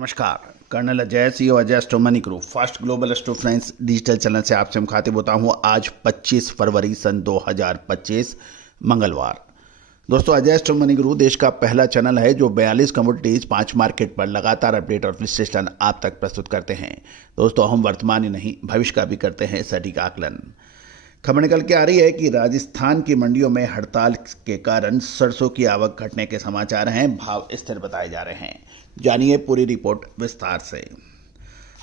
नमस्कार। Colonel Ajay, CEO Ajay Astro Money Group Fast Global Astro Friends digital channel से आपसे मुखातिब होता हूं। आज 25 फरवरी सन 2025 मंगलवार। दोस्तों, अजय एस्ट्रो मनी ग्रुप देश का पहला चैनल है जो 42 कमोडिटीज 5 मार्केट पर लगातार अपडेट और विश्लेषण आप तक प्रस्तुत करते हैं। दोस्तों, हम वर्तमान ही नहीं भविष्य का भी करते हैं सटीक आकलन। खबर निकल के आ रही है कि राजस्थान की मंडियों में हड़ताल के कारण सरसों की आवक घटने के समाचार हैं। भाव स्थिर बताए जा रहे हैं। जानिए पूरी रिपोर्ट विस्तार से।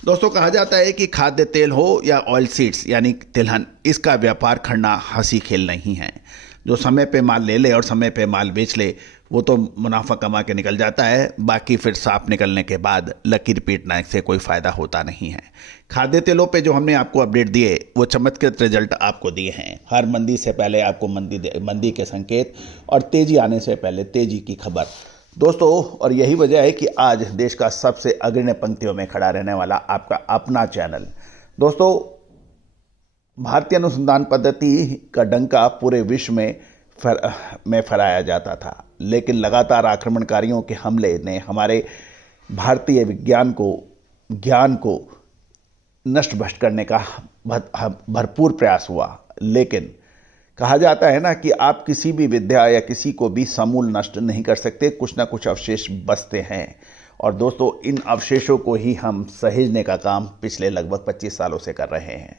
दोस्तों, कहा जाता है कि खाद्य तेल हो या ऑयल सीड्स यानी तिलहन, इसका व्यापार करना हंसी खेल नहीं है। जो समय पे माल ले ले और समय पे माल बेच ले वो तो मुनाफा कमा के निकल जाता है, बाकी फिर सांप निकलने के बाद लकीर पीटने से कोई फ़ायदा होता नहीं है। खाद्य तेलों पे जो हमने आपको अपडेट दिए वो चमत्कृत रिजल्ट आपको दिए हैं। हर मंदी से पहले आपको मंदी के संकेत और तेज़ी आने से पहले तेज़ी की खबर। दोस्तों, और यही वजह है कि आज देश का सबसे अग्रणी पंक्तियों में खड़ा रहने वाला आपका अपना चैनल। दोस्तों, भारतीय अनुसंधान पद्धति का डंका पूरे विश्व में फहराया जाता था, लेकिन लगातार आक्रमणकारियों के हमले ने हमारे भारतीय ज्ञान को नष्ट भ्रष्ट करने का भरपूर प्रयास हुआ। लेकिन कहा जाता है ना कि आप किसी भी विद्या या किसी को भी समूल नष्ट नहीं कर सकते, कुछ ना कुछ अवशेष बचते हैं। और दोस्तों, इन अवशेषों को ही हम सहेजने का काम पिछले लगभग 25 सालों से कर रहे हैं।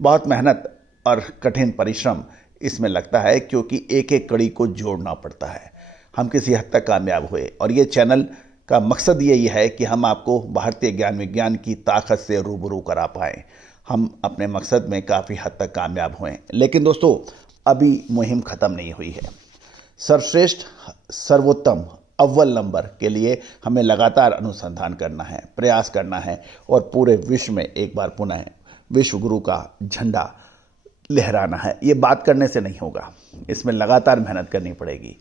बहुत मेहनत और कठिन परिश्रम इसमें लगता है, क्योंकि एक एक कड़ी को जोड़ना पड़ता है। हम किसी हद तक कामयाब हुए और ये चैनल का मकसद यही है कि हम आपको भारतीय ज्ञान विज्ञान की ताकत से रूबरू करा पाएँ। हम अपने मकसद में काफ़ी हद तक कामयाब हुए, लेकिन दोस्तों अभी मुहिम ख़त्म नहीं हुई है। सर्वश्रेष्ठ, सर्वोत्तम, अव्वल नंबर के लिए हमें लगातार अनुसंधान करना है, प्रयास करना है और पूरे विश्व में एक बार पुनः विश्व गुरु का झंडा लहराना है। ये बात करने से नहीं होगा, इसमें लगातार मेहनत करनी पड़ेगी।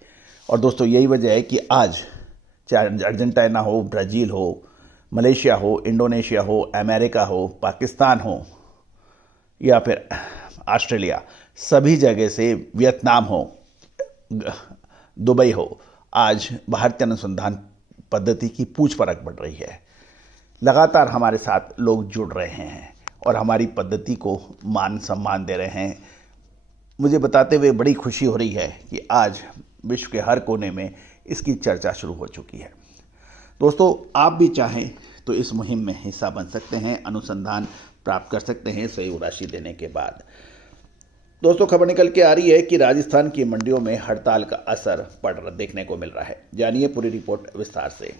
और दोस्तों, यही वजह है कि आज चाहे अर्जेंटीना हो, ब्राज़ील हो, मलेशिया हो, इंडोनेशिया हो, अमेरिका हो, पाकिस्तान हो या फिर ऑस्ट्रेलिया, सभी जगह से, वियतनाम हो, दुबई हो, आज भारतीय अनुसंधान पद्धति की पूछ परख बढ़ रही है। लगातार हमारे साथ लोग जुड़ रहे हैं और हमारी पद्धति को मान सम्मान दे रहे हैं। मुझे बताते हुए बड़ी खुशी हो रही है कि आज विश्व के हर कोने में इसकी चर्चा शुरू हो चुकी है। दोस्तों, आप भी चाहें तो इस मुहिम में हिस्सा बन सकते हैं, अनुसंधान प्राप्त कर सकते हैं सहयोग राशि देने के बाद। दोस्तों, खबर निकल के आ रही है कि राजस्थान की मंडियों में हड़ताल का असर देखने को मिल रहा है। जानिए पूरी रिपोर्ट विस्तार से।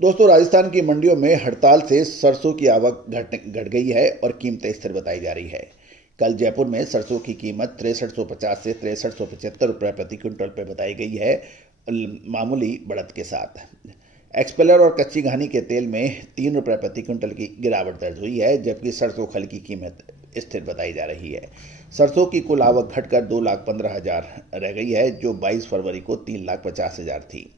दोस्तों, राजस्थान की मंडियों में हड़ताल से सरसों की आवक घट गई है और कीमतें स्थिर बताई जा रही है। कल जयपुर में सरसों की कीमत 6350 से 6375 रुपये प्रति क्विंटल पर बताई गई है, मामूली बढ़त के साथ। एक्सपेलर और कच्ची घानी के तेल में 3 रुपये प्रति क्विंटल की गिरावट दर्ज हुई है, जबकि सरसों खल की कीमत स्थिर बताई जा रही है। सरसों की कुल आवक घटकर 2,15,000 रह गई है, जो 22 फरवरी को 3,50,000 थी।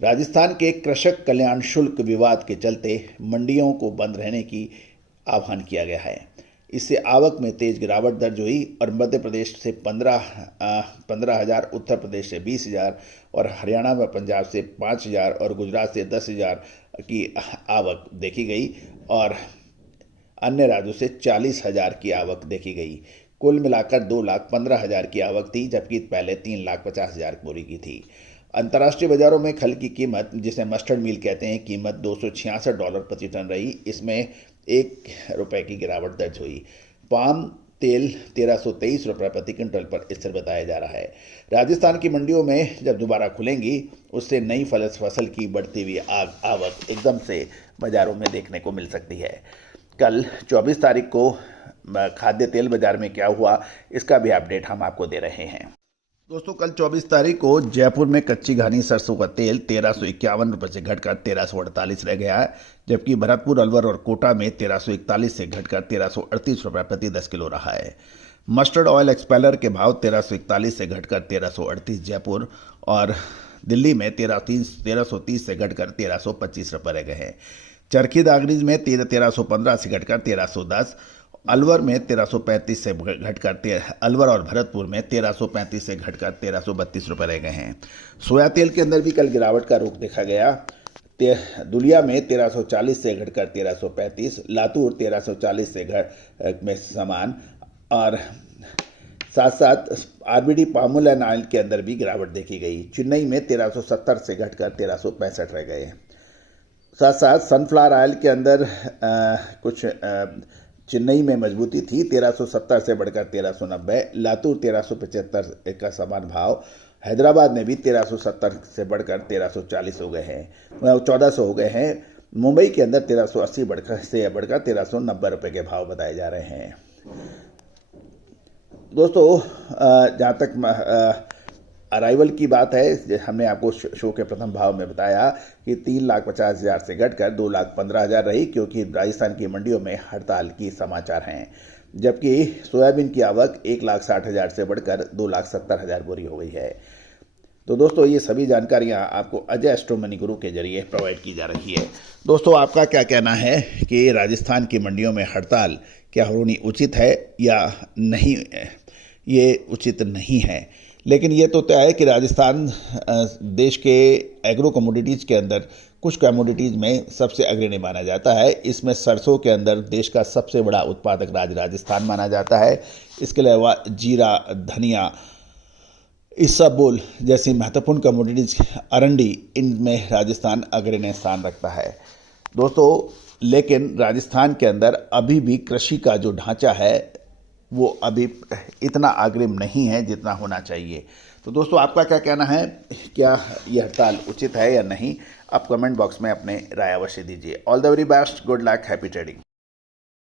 राजस्थान के कृषक कल्याण शुल्क विवाद के चलते मंडियों को बंद रहने की आह्वान किया गया है। इससे आवक में तेज गिरावट दर्ज हुई और मध्य प्रदेश से 15,000, उत्तर प्रदेश से 20,000 और हरियाणा व पंजाब से 5,000 और गुजरात से 10,000 की आवक देखी गई और अन्य राज्यों से 40,000 की आवक देखी गई। कुल मिलाकर 2,15,000 की आवक थी, जबकि पहले 3,50,000 बोरी की थी। अंतर्राष्ट्रीय बाजारों में खल की कीमत, जिसे मस्टर्ड मील कहते हैं, कीमत $266 प्रति टन रही। इसमें 1 रुपये की गिरावट दर्ज हुई। पाम तेल 1,323 रुपये प्रति क्विंटल पर स्थिर बताया जा रहा है। राजस्थान की मंडियों में जब दोबारा खुलेंगी, उससे नई फसल की बढ़ती हुई आवक एकदम से बाजारों में देखने को मिल सकती है। कल 24 तारीख को खाद्य तेल बाजार में क्या हुआ, इसका भी अपडेट हम आपको दे रहे हैं। दोस्तों, कल 24 तारीख को जयपुर में कच्ची घानी सरसों का तेल 1,351 रुपये से घटकर 1,348 रह गया है, जबकि भरतपुर, अलवर और कोटा में 1,341 से घटकर 1,338 रुपये प्रति 10 किलो रहा है। मस्टर्ड ऑयल एक्सपेलर के भाव 1,341 से घटकर 1,338 जयपुर और दिल्ली में 1,330 से घटकर 1,325 रुपये रह गए हैं। चरखी दागनीज में 1,315 से घटकर 1,310, अलवर में 1,335 से घटकर अलवर और भरतपुर में 1,335 से घटकर 1,332 रुपये रह गए हैं। सोया तेल के अंदर भी कल गिरावट का रुख देखा गया। दुलिया में 1340 से घटकर 1335, लातूर 1340 से घट में समान, और साथ साथ आरबीडी पाम ऑयल के अंदर भी गिरावट देखी गई। चेन्नई में 1370 से घटकर 1365 रह गए। साथ साथ सनफ्लावर ऑयल के अंदर कुछ चेन्नई में मजबूती थी, 1370 से बढ़कर 1390, लातूर 1375 का समान भाव, हैदराबाद में भी 1370 से बढ़कर 1340 हो गए हैं, 1400 हो गए हैं। मुंबई के अंदर 1380 बढ़कर 1390 रुपये के भाव बताए जा रहे हैं। दोस्तों, जहाँ तक अराइवल की बात है, हमने आपको शो के प्रथम भाव में बताया कि 3,50,000 से घटकर 2,15,000 रही, क्योंकि राजस्थान की मंडियों में हड़ताल की समाचार हैं। जबकि सोयाबीन की आवक 1,60,000 से बढ़कर 2,70,000 बोरी हो गई है। तो दोस्तों, ये सभी जानकारियाँ आपको अजय एस्ट्रो मनी गुरु के जरिए प्रोवाइड की जा रही है। दोस्तों, आपका क्या कहना है कि राजस्थान की मंडियों में हड़ताल क्या होनी उचित है या नहीं? ये उचित नहीं है, लेकिन ये तो तय है कि राजस्थान देश के एग्रो कमोडिटीज़ के अंदर कुछ कमोडिटीज़ में सबसे अग्रणी माना जाता है। इसमें सरसों के अंदर देश का सबसे बड़ा उत्पादक राज्य राजस्थान माना जाता है। इसके अलावा जीरा, धनिया, इसबगोल जैसी महत्वपूर्ण कमोडिटीज़, अरंडी, इनमें राजस्थान अग्रणी स्थान रखता है। दोस्तों, लेकिन राजस्थान के अंदर अभी भी कृषि का जो ढांचा है वो अभी इतना अग्रिम नहीं है जितना होना चाहिए। तो दोस्तों, आपका क्या कहना है? क्या यह हड़ताल उचित है या नहीं? आप कमेंट बॉक्स में अपने राय अवश्य दीजिए। All the very best, good luck, happy trading.